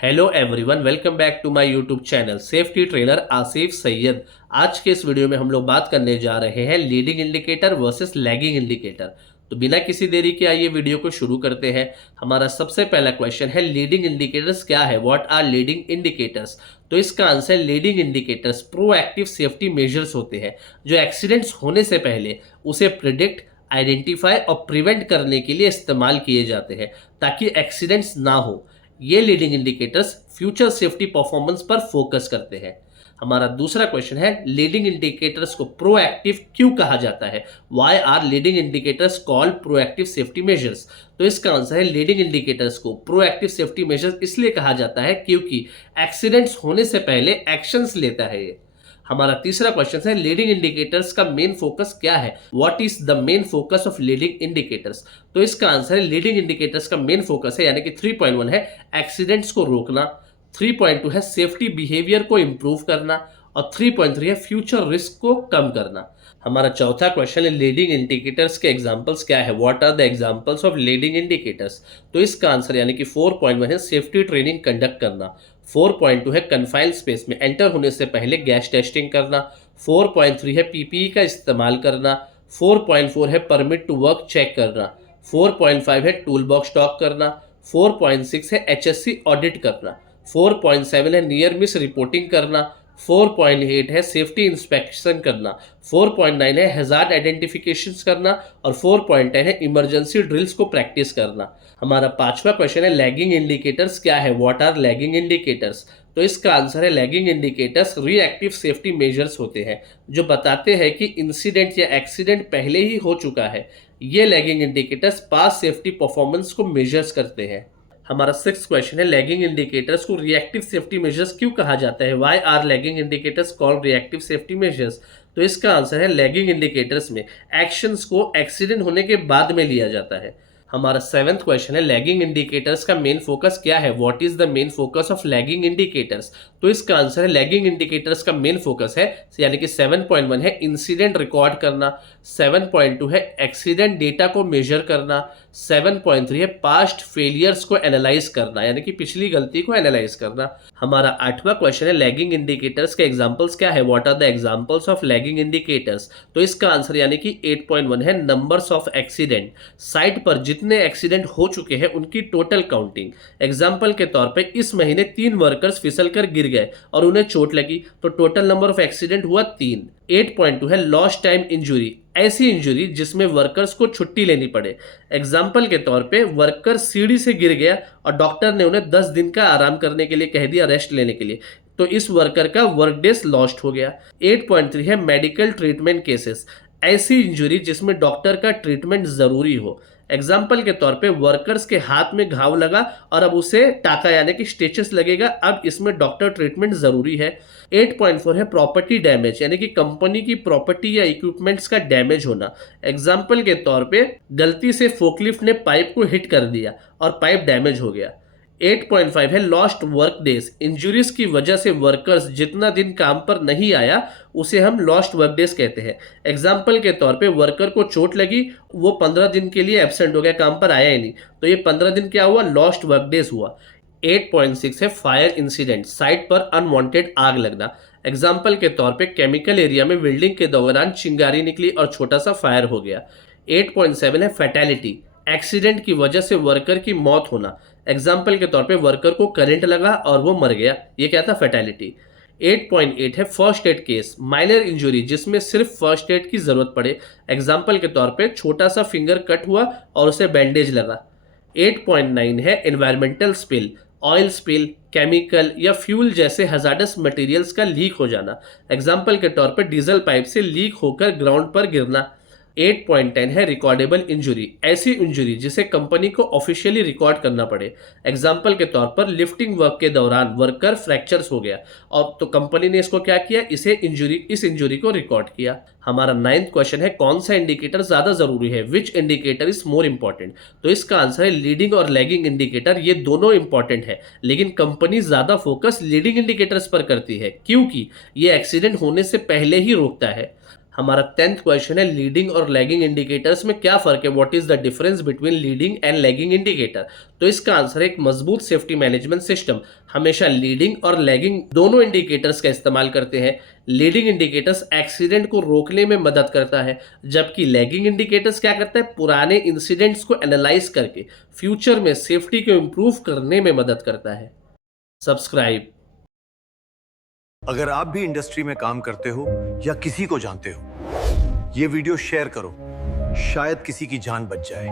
Hello everyone, welcome back to my YouTube channel safety trainer Asif Syed. आज के इस video में हम लोग बात करने जा रहे हैं leading indicator versus lagging indicator. तो बिना किसी देरी के आइए वीडियो को शुरू करते हैं। हमारा सबसे पहला क्वेश्चन है लीडिंग इंडिकेटर्स क्या है, व्हाट आर लीडिंग इंडिकेटर्स। तो इसका answer leading indicators proactive safety measures होते हैं जो एक्सीडेंट्स होने से पहले उसे प्रिडिक्ट, आइडेंटिफाई और प्रिवेंट करने के लिए इस्तेमाल किए जाते हैं ताकि एक्सीडेंट्स ना हो। ये leading indicators future safety performance पर फोकस करते हैं। हमारा दूसरा क्वेश्चन है लीडिंग इंडिकेटर्स को प्रोएक्टिव क्यों कहा जाता है, why are leading indicators called proactive safety measures. तो इसका आंसर है लीडिंग इंडिकेटर्स को प्रोएक्टिव सेफ्टी मेजर्स इसलिए कहा जाता है क्योंकि एक्सीडेंट्स होने से पहले एक्शंस लेता है ये। हमारा तीसरा क्वेश्चन है लीडिंग इंडिकेटर्स का मेन फोकस क्या है, what is the main focus of leading indicators. तो इसका आंसर है लीडिंग इंडिकेटर्स का मेन फोकस है यानी कि 3.1 है एक्सीडेंट्स को रोकना, 3.2 है सेफ्टी बिहेवियर को इंप्रूव करना और 3.3 है फ्यूचर रिस्क को कम करना। हमारा चौथा क्वेश्चन है लीडिंग इंडिकेटर्स के एग्जांपल्स क्या है, what are the examples of leading indicators. तो इसका आंसर यानी कि 4.1 है सेफ्टी ट्रेनिंग कंडक्ट करना, 4.2 है कन्फाइंड स्पेस में एंटर होने से पहले गैस टेस्टिंग करना, 4.3 है पीपीई का इस्तेमाल करना, 4.4 है परमिट टू वर्क चेक करना, 4.5 है टूल बॉक्स स्टॉक करना, 4.6 है एचएससी ऑडिट करना, 4.7 है नियर मिस रिपोर्टिंग करना, 4.8 है सेफ्टी इंस्पेक्शन करना, 4.9 है हैजार्ड आइडेंटिफिकेशंस करना और 4.10 है इमरजेंसी ड्रिल्स को प्रैक्टिस करना। हमारा पांचवा क्वेश्चन है लैगिंग इंडिकेटर्स क्या है, व्हाट आर लैगिंग इंडिकेटर्स। तो इसका आंसर है lagging indicators reactive safety measures होते हैं जो बताते हैं कि इंसिडेंट या एक्सीडेंट पहले ही हो चुका है। ये lagging indicators past safety performance को मेजर्स करते हैं। हमारा सिक्स क्वेश्चन है लैगिंग इंडिकेटर्स को रिएक्टिव सेफ्टी मेजर्स क्यों कहा जाता है, why are lagging indicators called reactive safety measures. तो इसका आंसर है लैगिंग इंडिकेटर्स में एक्शंस को एक्सीडेंट होने के बाद में लिया जाता है। हमारा सेवेंथ क्वेश्चन है लैगिंग इंडिकेटर्स का मेन फोकस क्या है, what is the main focus of lagging indicators. तो इसका आंसर है लैगिंग इंडिकेटर्स का मेन फोकस है यानी कि 7.1 है इंसिडेंट रिकॉर्ड करना, 7.2 है एक्सीडेंट डेटा को मेजर करना, 7.3 है पास्ट फेलियर्स को एनालाइज करना यानी कि पिछली गलती को एनालाइज करना। हमारा आठवां क्वेश्चन है लैगिंग इंडिकेटर्स के एग्जांपल्स क्या है, what are the examples of lagging indicators. तो इसका आंसर यानी कि 8.1 है नंबर्स ऑफ एक्सीडेंट, साइट पर जितने एक्सीडेंट हो चुके हैं उनकी टोटल काउंटिंग। एग्जांपल के तौर पे इस महीने 3 वर्कर्स फिसलकर गिर गए और उन्हें चोट लगी तो टोटल नंबर ऑफ एक्सीडेंट हुआ 3। 8.2 है लॉस्ट टाइम इंजुरी, ऐसी इंजुरी जिसमें वर्कर्स को छुट्टी लेनी पड़े। एग्जाम्पल के तौर पे वर्कर सीढ़ी से गिर गया और डॉक्टर ने उन्हें 10 दिन का आराम करने के लिए कह दिया, रेस्ट लेने के लिए, तो इस वर्कर का वर्क डेज लॉस्ट हो गया। 8.3 है मेडिकल ट्रीटमेंट केसेस, ऐसी इंजुरी जिसमें डॉक्टर का ट्रीटमेंट जरूरी हो। एग्जाम्पल के तौर पे वर्कर्स के हाथ में घाव लगा और अब उसे टाका यानी कि स्टिचेस लगेगा, अब इसमें डॉक्टर ट्रीटमेंट जरूरी है। 8.4 है प्रॉपर्टी डैमेज यानी कि कंपनी की प्रॉपर्टी या इक्विपमेंट्स का डैमेज होना। एग्जाम्पल के तौर पे गलती से फोकलिफ्ट ने पाइप को हिट कर दिया और पाइप डैमेज हो गया। 8.5 है लॉस्ट वर्क डेज, इंजुरीज की वजह से वर्कर्स जितना दिन काम पर नहीं आया उसे हम लॉस्ट वर्क डेज कहते हैं। एग्जाम्पल के तौर पे वर्कर को चोट लगी, वो 15 दिन के लिए एब्सेंट हो गया, काम पर आया ही नहीं, तो ये 15 दिन क्या हुआ, लॉस्ट वर्क डेज हुआ। 8.6 है फायर इंसिडेंट, साइट पर अनवांटेड आग लगना। एग्जाम्पल के तौर पे केमिकल एरिया में वेल्डिंग के दौरान चिंगारी निकली और छोटा सा फायर हो गया। 8.7 है फैटेलिटी, एक्सीडेंट की वजह से वर्कर की मौत होना। एग्जाम्पल के तौर पे वर्कर को करंट लगा और वो मर गया, ये क्या था, फैटेलिटी। 8.8 है first aid case, minor injury जिसमें सिर्फ फर्स्ट एड की जरूरत पड़े। एग्जाम्पल के तौर पे छोटा सा फिंगर कट हुआ और उसे बैंडेज लगा। 8.9 है environmental spill, oil spill, chemical या फ्यूल जैसे हजार्डस मटेरियल्स का लीक हो जाना। एग्जाम्पल के तौर पर डीजल पाइप से लीक होकर ग्राउंड पर गिरना। 8.10 है रिकॉर्डेबल इंजुरी, ऐसी इंजुरी जिसे कंपनी को ऑफिशियली रिकॉर्ड करना पड़े। एग्जाम्पल के तौर पर लिफ्टिंग वर्क के दौरान वर्कर फ्रैक्चर्स हो गया और तो कंपनी ने इसको क्या किया, इस इंजुरी को रिकॉर्ड किया। हमारा 9th क्वेश्चन है कौन सा इंडिकेटर ज्यादा जरूरी है, विच इंडिकेटर इज मोर इंपॉर्टेंट। तो इसका आंसर है लीडिंग और लैगिंग इंडिकेटर, ये दोनों इंपॉर्टेंट है लेकिन कंपनी ज्यादा फोकस लीडिंग इंडिकेटर्स पर करती है क्योंकि ये एक्सीडेंट होने से पहले ही रोकता है। हमारा 10th क्वेश्चन है, लीडिंग और लैगिंग इंडिकेटर्स में क्या फर्क है, what is the difference between leading and lagging indicator. तो इसका आंसर है एक मजबूत सेफ्टी मैनेजमेंट सिस्टम हमेशा लीडिंग और लैगिंग दोनों इंडिकेटर्स का इस्तेमाल करते हैं। लीडिंग इंडिकेटर्स एक्सीडेंट को रोकने में मदद करता है, जबकि लैगिंग इंडिकेटर्स क्या करता है, पुराने इंसिडेंट्स को एनालाइज करके फ्यूचर में सेफ्टी को इम्प्रूव करने में मदद करता है। सब्सक्राइब। अगर आप भी इंडस्ट्री में काम करते हो या किसी को जानते हो, ये वीडियो शेयर करो, शायद किसी की जान बच जाए।